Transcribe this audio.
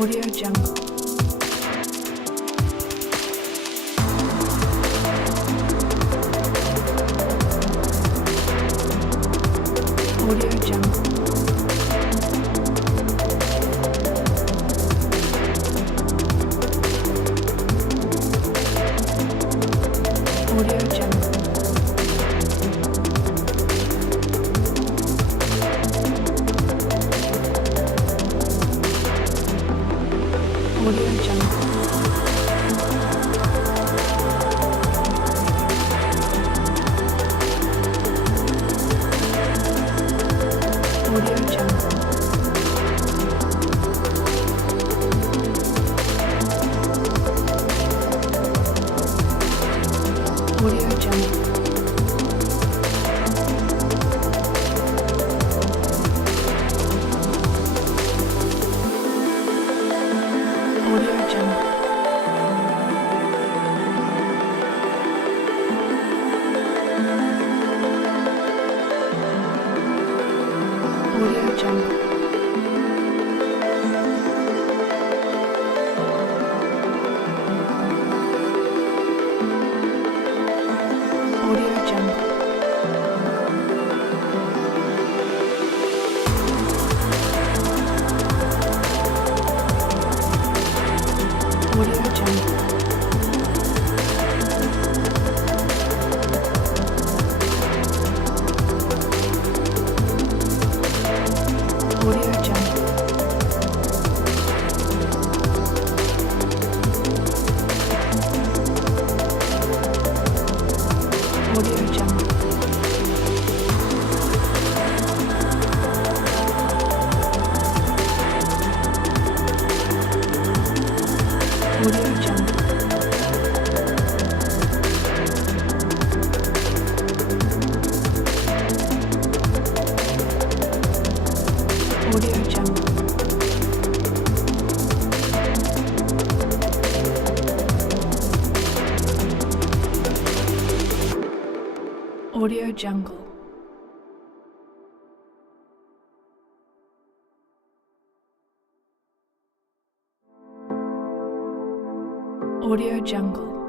Audio Jungle. Audio Jungle. Audio Jungle. Audio Jungle. Audio Jungle. Audio Jungle. Audio Jungle. Audio Jungle. Audio Jungle. Audio Jungle. Audio Jungle. Audio Jungle. Audio Jungle. Audio Jungle. Audio Jungle. Audio Jungle.